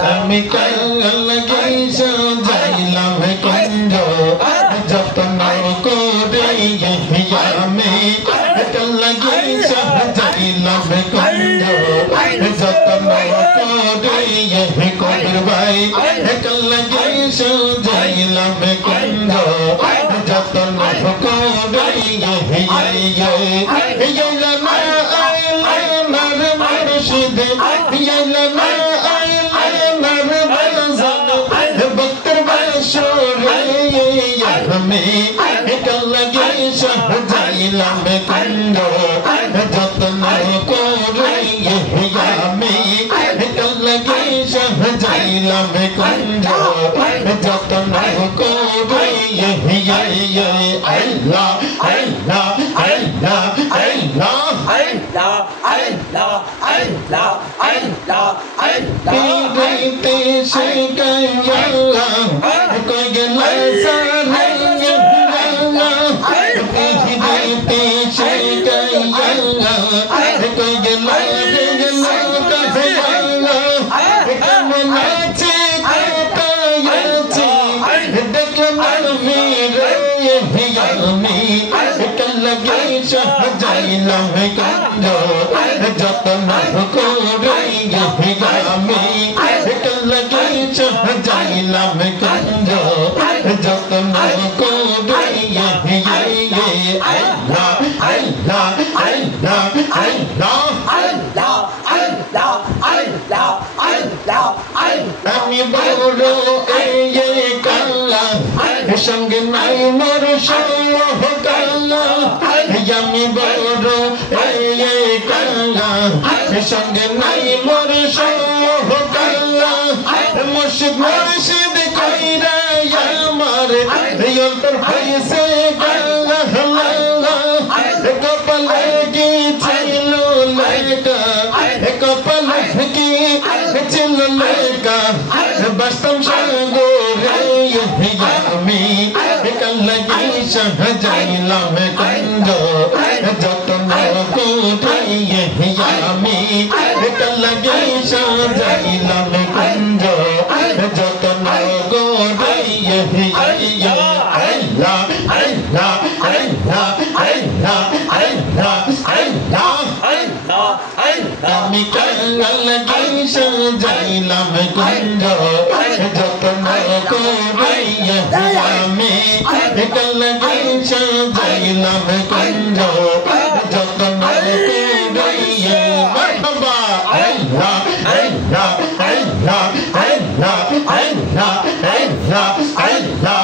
আমি কালকে সাজাইলাম কুঞ্জ যত্ন করে আমি কালকে সাজাইলাম কুঞ্জ যত্ন করে কবির ভাই কালকে সাজাইলাম কুঞ্জ যত্ন সাজাইলাম কুঞ্জ যত্ন করে আমি কালকে সাজাইলাম কুঞ্জ যত্ন করে আল্লাহ আল্লাহ আল্লাহ আল্লাহ Allah, Allah, Allah, Allah, Allah. पीते से गया कोई गला सारे पीते से गया कोई गला गला कहया कमला से कहता देखल मेरे हियामी कलगे साजाइलाम कुंज যত্ন করে আমি কালকে সাজাইলাম কুঞ্জ যত্ন করে আল্লাহ আল্লাহ আল্লাহ আল্লাহ Allah, Allah, Allah, Allah, Allah. আমি বড় এই কালা সঙ্গে নাই মোর সহকালা আমি বড় এই কালা সঙ্গে নাই মোর সহকালা মুর্শিদ মুর্শিদ কইরা আমার অন্তর হইছে কালা কপালে কি ছিল লেখা কপালে কি ছিল লেখা বাস্তব সাগরে আমি কালকে সাজাইলাম কুঞ্জ যত্ন করে আমি কালকে সাজাইলাম কুঞ্জ যত্ন করে আল্লাহ আল্লাহ আল্লাহ আল্লাহ আল্লাহ আল্লাহ আমি কালকে সাজাইলাম কুঞ্জ যত্ন করে আমি কালকে সাজাইলাম কুঞ্জ যত্ন করে মারহাবা আল্লাহ আল্লাহ আল্লাহ আল্লাহ আল্লাহ আল্লাহ আল্লাহ